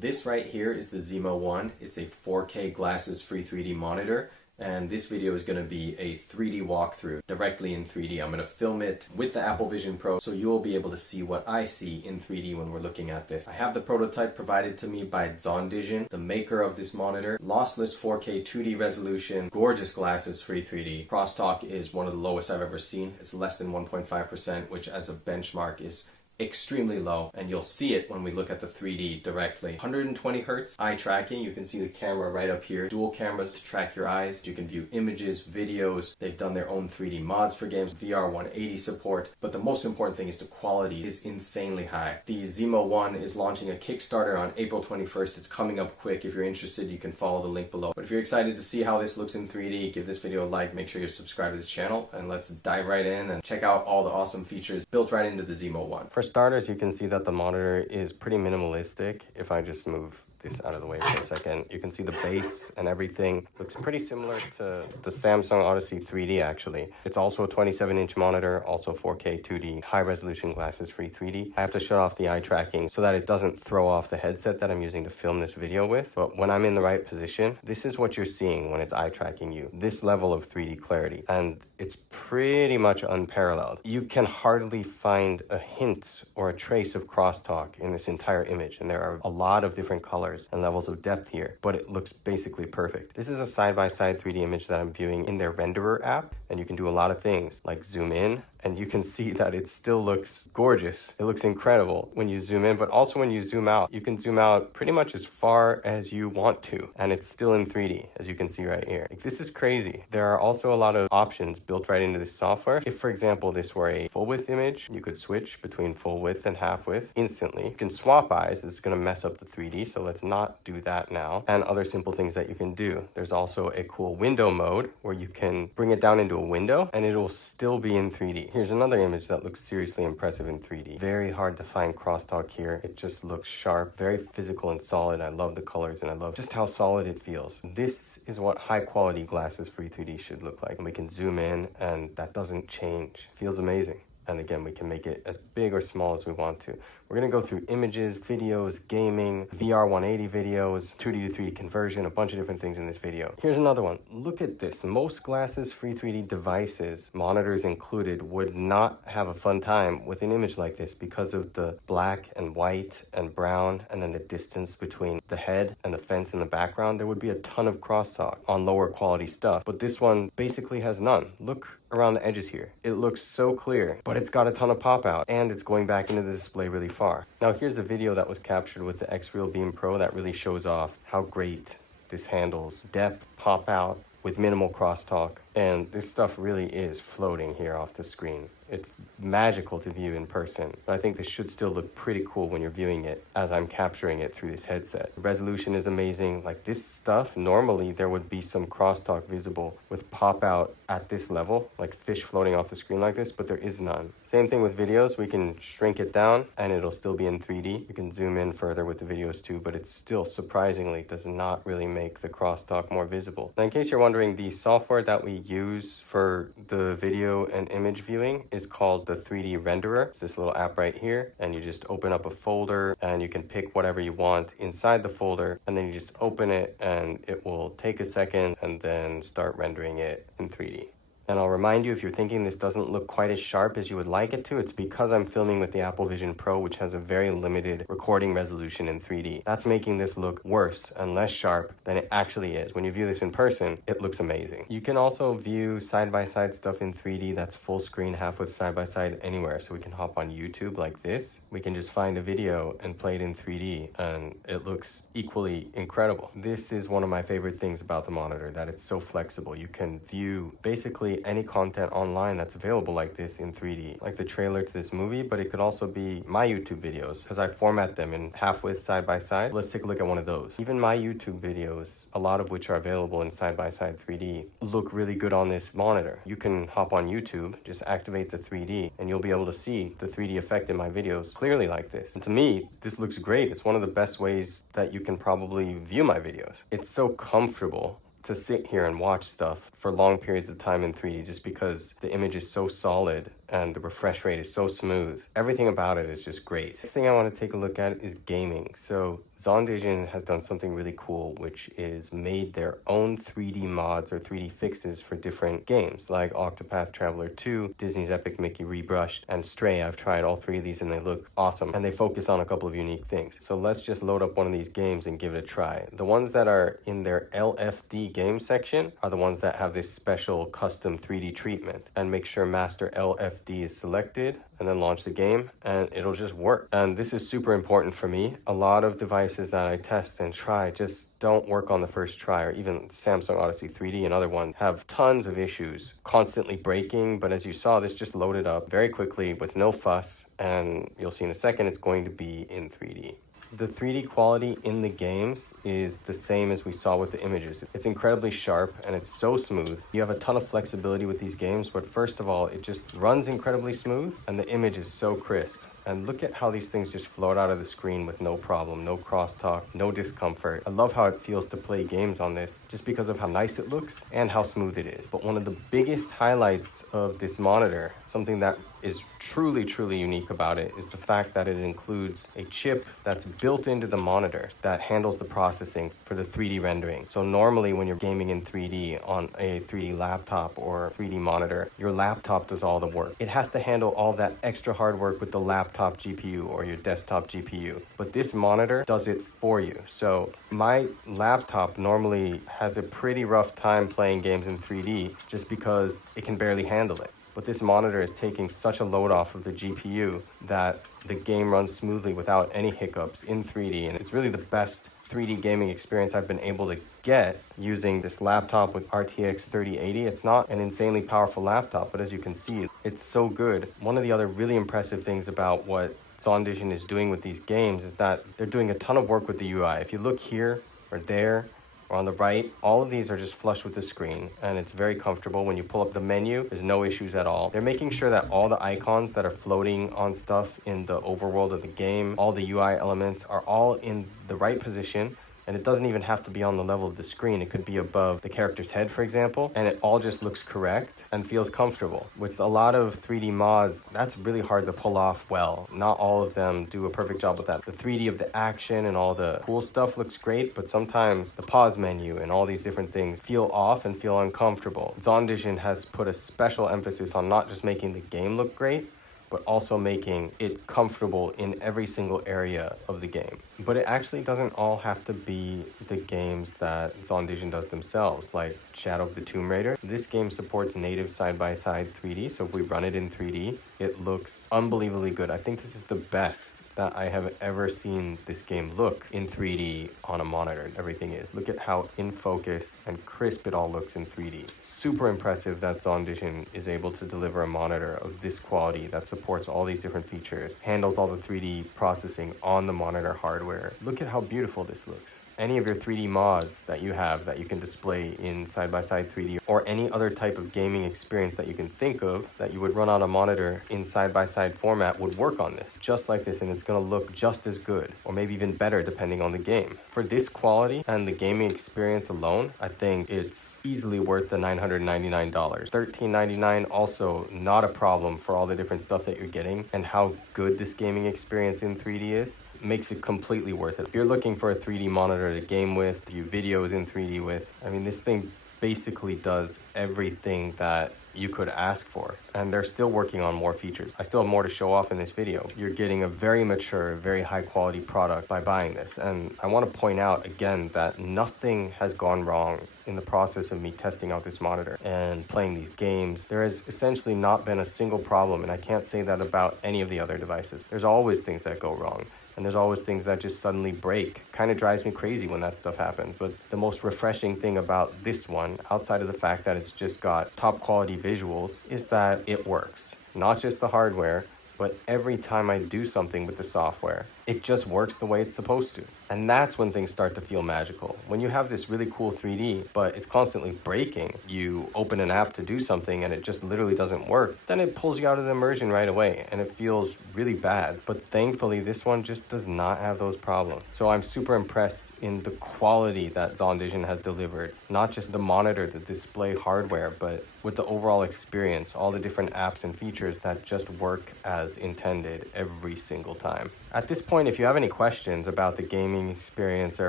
This right here is the ZIMO1. It's a 4K glasses-free 3D monitor. And this video is going to be a 3D walkthrough directly in 3D. I'm going to film it with the Apple Vision Pro so you'll be able to see what I see in 3D when we're looking at this. I have the prototype provided to me by ZONDISION, the maker of this monitor. Lossless 4K 2D resolution, gorgeous glasses, free 3D. Crosstalk is one of the lowest I've ever seen. It's less than 1.5%, which as a benchmark is extremely low, and you'll see it when we look at the 3D directly. 120 Hertz eye tracking. You can see the camera right up here. Dual cameras to track your eyes. You can view images, videos. They've done their own 3D mods for games, VR 180 support, but the most important thing is the quality is insanely high. The ZIMO1 is launching a Kickstarter on April 21st. It's coming up quick. If you're interested, you can follow the link below. But if you're excited to see how this looks in 3D, give this video a like, make sure you're subscribed to this channel, and let's dive right in and check out all the awesome features built right into the ZIMO1. For starters, you can see that the monitor is pretty minimalistic. If I just move this out of the way for a second, you can see the base and everything looks pretty similar to the Samsung Odyssey 3D actually. It's also a 27-inch monitor, also 4K 2D, high resolution glasses free 3D. I have to shut off the eye tracking so that it doesn't throw off the headset that I'm using to film this video with. But when I'm in the right position, this is what you're seeing when it's eye tracking you. This level of 3D clarity. And it's pretty much unparalleled. You can hardly find a hint or a trace of crosstalk in this entire image. And there are a lot of different colors and levels of depth here, but it looks basically perfect. This is a side-by-side 3D image that I'm viewing in their renderer app, and you can do a lot of things like zoom in, and you can see that it still looks gorgeous. It looks incredible when you zoom in, but also when you zoom out, you can zoom out pretty much as far as you want to, and it's still in 3D, as you can see right here. Like, this is crazy. There are also a lot of options built right into this software. If, for example, this were a full width image, you could switch between full width and half width instantly. You can swap eyes. This is going to mess up the 3D, so let's not do that now. And other simple things that you can do. There's also a cool window mode where you can bring it down into a window and it'll still be in 3D. Here's another image that looks seriously impressive in 3D. Very hard to find crosstalk here. It just looks sharp, very physical and solid. I love the colors and I love just how solid it feels. This is what high quality glasses free 3D should look like. And we can zoom in and that doesn't change. Feels amazing. And again, we can make it as big or small as we want to. We're going to go through images, videos, gaming, VR 180 videos, 2D to 3D conversion, a bunch of different things in this video. Here's another one. Look at this. Most glasses free 3D devices, monitors included, would not have a fun time with an image like this because of the black and white and brown and then the distance between the head and the fence in the background. There would be a ton of crosstalk on lower quality stuff, but this one basically has none. Look around the edges here. It looks so clear, but it's got a ton of pop out and it's going back into the display really far. Now here's a video that was captured with the XReal Beam Pro that really shows off how great this handles depth, pop out with minimal crosstalk. And this stuff really is floating here off the screen. It's magical to view in person, but I think this should still look pretty cool when you're viewing it as I'm capturing it through this headset. The resolution is amazing. Like this stuff, normally there would be some crosstalk visible with pop out at this level, like fish floating off the screen like this, but there is none. Same thing with videos. We can shrink it down and it'll still be in 3D. You can zoom in further with the videos too, but it still surprisingly does not really make the crosstalk more visible. Now, in case you're wondering, the software that we use for the video and image viewing is called the 3D renderer. It's this little app right here, and you just open up a folder and you can pick whatever you want inside the folder, and then you just open it and it will take a second and then start rendering it in 3D. And I'll remind you, if you're thinking this doesn't look quite as sharp as you would like it to, it's because I'm filming with the Apple Vision Pro, which has a very limited recording resolution in 3D. That's making this look worse and less sharp than it actually is. When you view this in person, it looks amazing. You can also view side-by-side stuff in 3D that's full screen, half width side-by-side anywhere. So we can hop on YouTube like this. We can just find a video and play it in 3D, and it looks equally incredible. This is one of my favorite things about the monitor, that it's so flexible. You can view basically any content online that's available like this in 3D, like the trailer to this movie, but it could also be my YouTube videos because I format them in half width side by side. Let's take a look at one of those. Even my YouTube videos, a lot of which are available in side by side 3D, look really good on this monitor. You can hop on YouTube, just activate the 3D, and you'll be able to see the 3D effect in my videos clearly like this. And to me, this looks great. It's one of the best ways that you can probably view my videos. It's so comfortable to sit here and watch stuff for long periods of time in 3D just because the image is so solid and the refresh rate is so smooth. Everything about it is just great. Next thing I want to take a look at is gaming. So ZONDISION has done something really cool, which is made their own 3D mods or 3D fixes for different games, like Octopath Traveler 2, Disney's Epic Mickey Rebrushed, and Stray. I've tried all three of these and they look awesome, and they focus on a couple of unique things. So let's just load up one of these games and give it a try. The ones that are in their LFD game section are the ones that have this special custom 3D treatment. And make sure Master LFD is selected, and then launch the game, and it'll just work. And this is super important for me. A lot of devices that I test and try just don't work on the first try, or even Samsung Odyssey 3D and other ones have tons of issues, constantly breaking. But as you saw, this just loaded up very quickly with no fuss, and you'll see in a second it's going to be in 3D. The 3D quality in the games is the same as we saw with the images. It's incredibly sharp and it's so smooth. You have a ton of flexibility with these games, but first of all, it just runs incredibly smooth and the image is so crisp. And look at how these things just float out of the screen with no problem, no crosstalk, no discomfort. I love how it feels to play games on this just because of how nice it looks and how smooth it is. But one of the biggest highlights of this monitor, something that is truly unique about it, is the fact that it includes a chip that's built into the monitor that handles the processing for the 3D rendering. So normally when you're gaming in 3D on a 3D laptop or 3D monitor, your laptop does all the work. It has to handle all that extra hard work with the laptop GPU or your desktop GPU. But this monitor does it for you. So my laptop normally has a pretty rough time playing games in 3D just because it can barely handle it. But this monitor is taking such a load off of the GPU that the game runs smoothly without any hiccups in 3D. And it's really the best 3D gaming experience I've been able to get using this laptop with RTX 3080. It's not an insanely powerful laptop, but as you can see, it's so good. One of the other really impressive things about what ZONDISION is doing with these games is that they're doing a ton of work with the UI. If you look here or there, or on the right, all of these are just flush with the screen, and it's very comfortable. When you pull up the menu, there's no issues at all. They're making sure that all the icons that are floating on stuff in the overworld of the game, all the UI elements are all in the right position, and it doesn't even have to be on the level of the screen. It could be above the character's head, for example, and it all just looks correct and feels comfortable. With a lot of 3D mods, that's really hard to pull off well. Not all of them do a perfect job with that. The 3D of the action and all the cool stuff looks great, but sometimes the pause menu and all these different things feel off and feel uncomfortable. ZONDISION has put a special emphasis on not just making the game look great, but also making it comfortable in every single area of the game. But it actually doesn't all have to be the games that ZONDISION does themselves, like Shadow of the Tomb Raider. This game supports native side-by-side 3D, so if we run it in 3D, it looks unbelievably good. I think this is the best that I have ever seen this game look in 3D on a monitor. Everything is. Look at how in focus and crisp it all looks in 3D. Super impressive that ZONDISION is able to deliver a monitor of this quality that supports all these different features, handles all the 3D processing on the monitor hardware. Look at how beautiful this looks. Any of your 3D mods that you have that you can display in side-by-side 3D, or any other type of gaming experience that you can think of that you would run on a monitor in side-by-side format would work on this, just like this, and it's going to look just as good, or maybe even better depending on the game. For this quality and the gaming experience alone, I think it's easily worth the $999. $13.99 also not a problem for all the different stuff that you're getting and how good this gaming experience in 3D is. Makes it completely worth it. If you're looking for a 3D monitor to game with, to view videos in 3D with, I mean, this thing basically does everything that you could ask for. And they're still working on more features. I still have more to show off in this video. You're getting a very mature, very high quality product by buying this. And I want to point out again that nothing has gone wrong in the process of me testing out this monitor and playing these games. There has essentially not been a single problem, and I can't say that about any of the other devices. There's always things that go wrong. And there's always things that just suddenly break. Kind of drives me crazy when that stuff happens. But the most refreshing thing about this one, outside of the fact that it's just got top quality visuals, is that it works. Not just the hardware, but every time I do something with the software, it just works the way it's supposed to. And that's when things start to feel magical. When you have this really cool 3D, but it's constantly breaking, you open an app to do something and it just literally doesn't work, then it pulls you out of the immersion right away and it feels really bad. But thankfully, this one just does not have those problems. So I'm super impressed in the quality that ZONDISION has delivered. Not just the monitor, the display hardware, but with the overall experience, all the different apps and features that just work as intended every single time. At this point, point, if you have any questions about the gaming experience or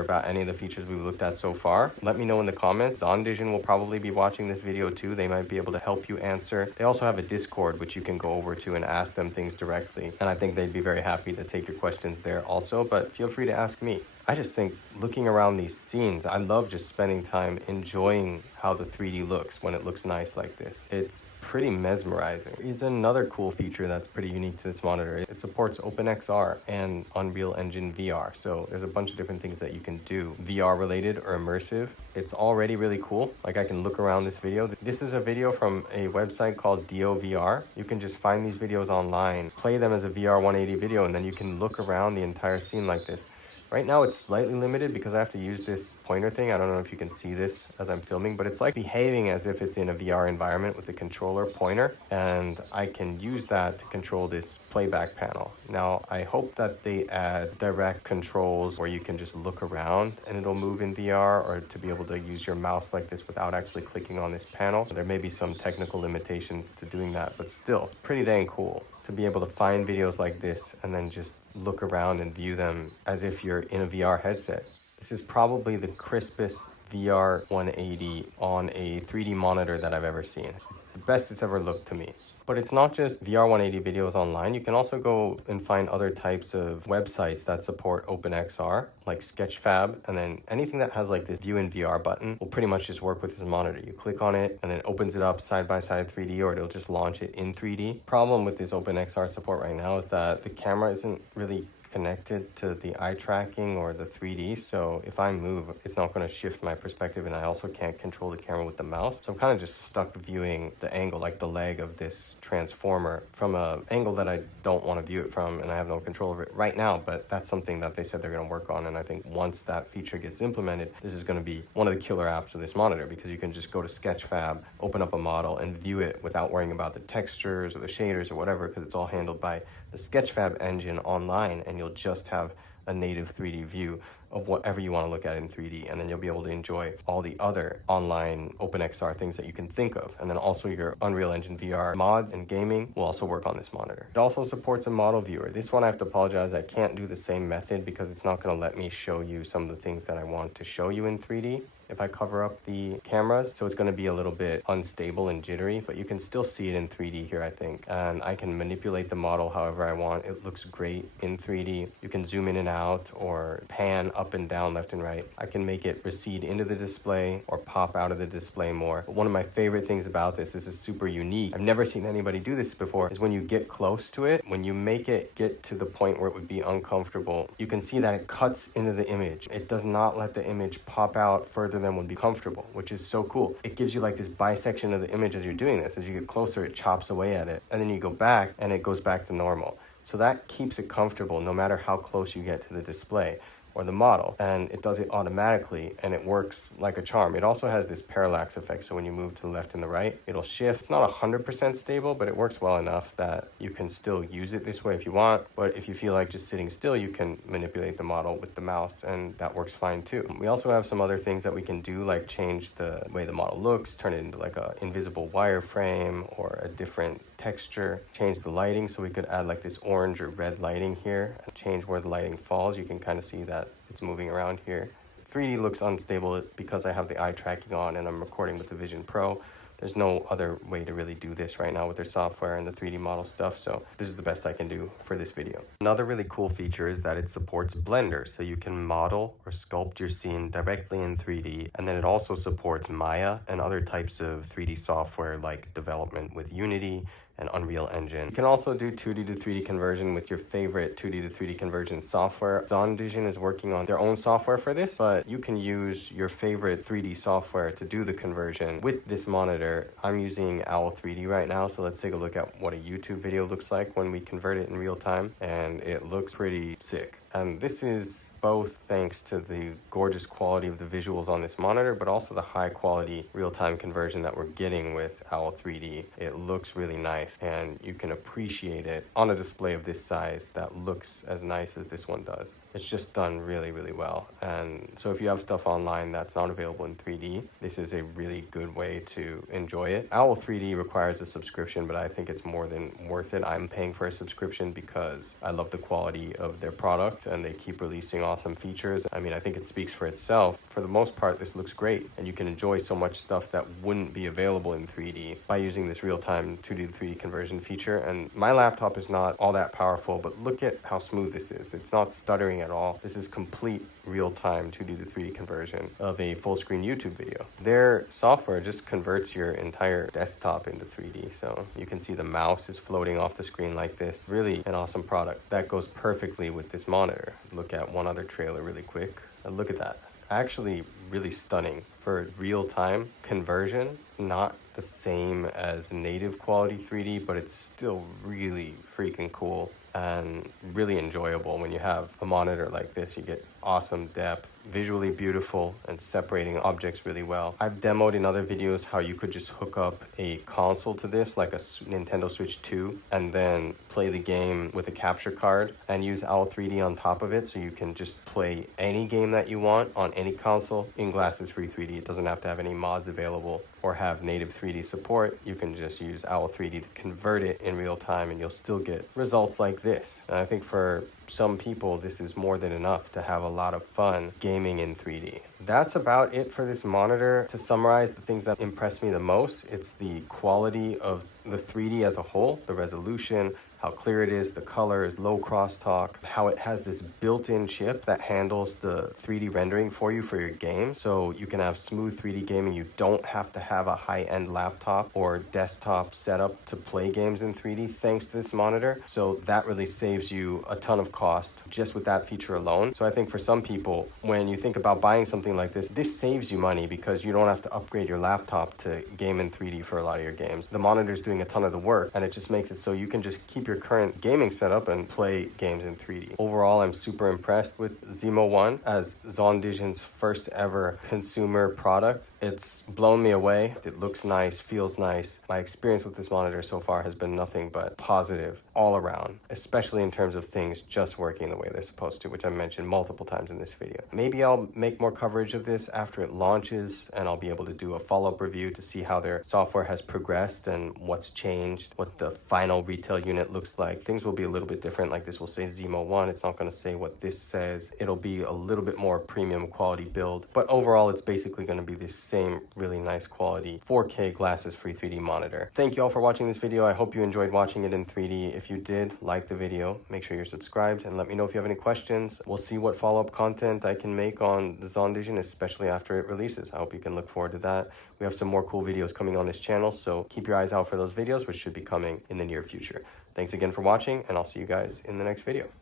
about any of the features we've looked at so far, let me know in the comments. ZONDISION will probably be watching this video too. They might be able to help you answer. They also have a Discord which you can go over to and ask them things directly, and I think they'd be very happy to take your questions there also, but feel free to ask me. I just think looking around these scenes, I love just spending time enjoying how the 3D looks when it looks nice like this. It's pretty mesmerizing. Here's another cool feature that's pretty unique to this monitor. It supports OpenXR and Unreal Engine VR. So there's a bunch of different things that you can do, VR related or immersive. It's already really cool. Like, I can look around this video. This is a video from a website called DOVR. You can just find these videos online, play them as a VR 180 video, and then you can look around the entire scene like this. Right now it's slightly limited because I have to use this pointer thing. I don't know if you can see this as I'm filming, but it's like behaving as if it's in a VR environment with the controller pointer, and I can use that to control this playback panel. Now, I hope that they add direct controls where you can just look around and it'll move in VR, or to be able to use your mouse like this without actually clicking on this panel. There may be some technical limitations to doing that, but still, pretty dang cool to be able to find videos like this and then just look around and view them as if you're in a VR headset. This is probably the crispest VR 180 on a 3D monitor that I've ever seen. It's the best it's ever looked to me. But it's not just VR 180 videos online. You can also go and find other types of websites that support OpenXR, like Sketchfab, and then anything that has like this view in VR button will pretty much just work with this monitor. You click on it and then it opens it up side by side 3D, or it'll just launch it in 3D. Problem with this OpenXR support right now is that the camera isn't really connected to the eye tracking or the 3D, so if I move, it's not going to shift my perspective, and I also can't control the camera with the mouse. So I'm kind of just stuck viewing the angle, like the leg of this transformer, from an angle that I don't want to view it from, and I have no control over it right now, but that's something that they said they're going to work on, and I think once that feature gets implemented, this is going to be one of the killer apps of this monitor, because you can just go to Sketchfab, open up a model, and view it without worrying about the textures or the shaders or whatever, because it's all handled by the Sketchfab engine online, and you'll just have a native 3D view of whatever you want to look at in 3D, and then you'll be able to enjoy all the other online OpenXR things that you can think of. And then also your Unreal Engine VR mods and gaming will also work on this monitor. It also supports a model viewer. This one I have to apologize, I can't do the same method because it's not going to let me show you some of the things that I want to show you in 3D if I cover up the cameras, so it's going to be a little bit unstable and jittery, but you can still see it in 3D here, I think, and I can manipulate the model however I want. It looks great in 3D. You can zoom in and out or pan up and down, left and right. I can make it recede into the display or pop out of the display more. But one of my favorite things about this is super unique. I've never seen anybody do this before, is when you get close to it, when you make it get to the point where it would be uncomfortable, you can see that it cuts into the image. It does not let the image pop out further than would be comfortable, which is so cool. It gives you like this bisection of the image as you're doing this. As you get closer, it chops away at it, and then you go back and it goes back to normal. So that keeps it comfortable no matter how close you get to the display or the model, and it does it automatically, and it works like a charm. It also has this parallax effect, so when you move to the left and the right, it'll shift. It's not 100% stable, but it works well enough that you can still use it this way if you want, but if you feel like just sitting still, you can manipulate the model with the mouse, and that works fine too. We also have some other things that we can do, like change the way the model looks, turn it into like a invisible wireframe or a different texture, change the lighting, so we could add like this orange or red lighting here and change where the lighting falls. You can kind of see that it's moving around here. 3D looks unstable because I have the eye tracking on and I'm recording with the Vision Pro. There's no other way to really do this right now with their software and the 3D model stuff, so this is the best I can do for this video. Another really cool feature is that it supports Blender, so you can model or sculpt your scene directly in 3D, and then it also supports Maya and other types of 3D software like development with Unity and Unreal Engine. You can also do 2D to 3D conversion with your favorite 2D to 3D conversion software. ZONDISION is working on their own software for this, but you can use your favorite 3D software to do the conversion with this monitor. I'm using Owl 3D right now, so let's take a look at what a YouTube video looks like when we convert it in real time, and it looks pretty sick. And this is both thanks to the gorgeous quality of the visuals on this monitor, but also the high quality real-time conversion that we're getting with Owl 3D. It looks really nice, and you can appreciate it on a display of this size that looks as nice as this one does. It's just done really, really well. And so if you have stuff online that's not available in 3D, this is a really good way to enjoy it. Owl 3D requires a subscription, but I think it's more than worth it. I'm paying for a subscription because I love the quality of their product and they keep releasing awesome features. I mean, I think it speaks for itself. For the most part, this looks great, and you can enjoy so much stuff that wouldn't be available in 3D by using this real-time 2D to 3D conversion feature. And my laptop is not all that powerful, but look at how smooth this is. It's not stuttering at all. This is complete real-time 2D to 3D conversion of a full-screen YouTube video. Their software just converts your entire desktop into 3D, so you can see the mouse is floating off the screen like this. Really an awesome product that goes perfectly with this monitor. Look at one other trailer really quick. Look at that. Actually really stunning for real-time conversion. Not the same as native quality 3D, but it's still really freaking cool and really enjoyable. When you have a monitor like this, you get awesome depth, visually beautiful, and separating objects really well. I've demoed in other videos how you could just hook up a console to this, like a Nintendo Switch 2, and then play the game with a capture card and use Owl 3D on top of it, so you can just play any game that you want on any console in glasses-free 3D. It doesn't have to have any mods available or have native 3D support. You can just use Owl 3D to convert it in real time, and you'll still get results like this. And I think for some people, this is more than enough to have a lot of fun gaming in 3D. That's about it for this monitor. To summarize the things that impressed me the most, it's the quality of the 3D as a whole, the resolution, how clear it is, the colors, low crosstalk, how it has this built-in chip that handles the 3D rendering for you for your game. So you can have smooth 3D gaming. You don't have to have a high-end laptop or desktop setup to play games in 3D thanks to this monitor. So that really saves you a ton of cost just with that feature alone. So I think for some people, when you think about buying something like this saves you money because you don't have to upgrade your laptop to game in 3D for a lot of your games. The monitor's doing a ton of the work, and it just makes it so you can just keep your current gaming setup and play games in 3D. Overall, I'm super impressed with ZIMO1 as ZONDISION's first ever consumer product. It's blown me away. It looks nice, feels nice. My experience with this monitor so far has been nothing but positive all around, especially in terms of things just working the way they're supposed to, which I mentioned multiple times in this video. Maybe I'll make more coverage of this after it launches, and I'll be able to do a follow-up review to see how their software has progressed and what's changed, what the final retail unit looks like. Things will be a little bit different. Like this will say ZIMO1. It's not going to say what this says. It'll be a little bit more premium quality build, but overall it's basically going to be the same really nice quality 4K glasses-free 3D monitor. Thank you all for watching this video. I hope you enjoyed watching it in 3D. If you did, like the video, make sure you're subscribed, and let me know if you have any questions. We'll see what follow-up content I can make on the ZONDISION, especially after it releases. I hope you can look forward to that. We have some more cool videos coming on this channel, so keep your eyes out for those videos, which should be coming in the near future. Thanks again for watching, and I'll see you guys in the next video.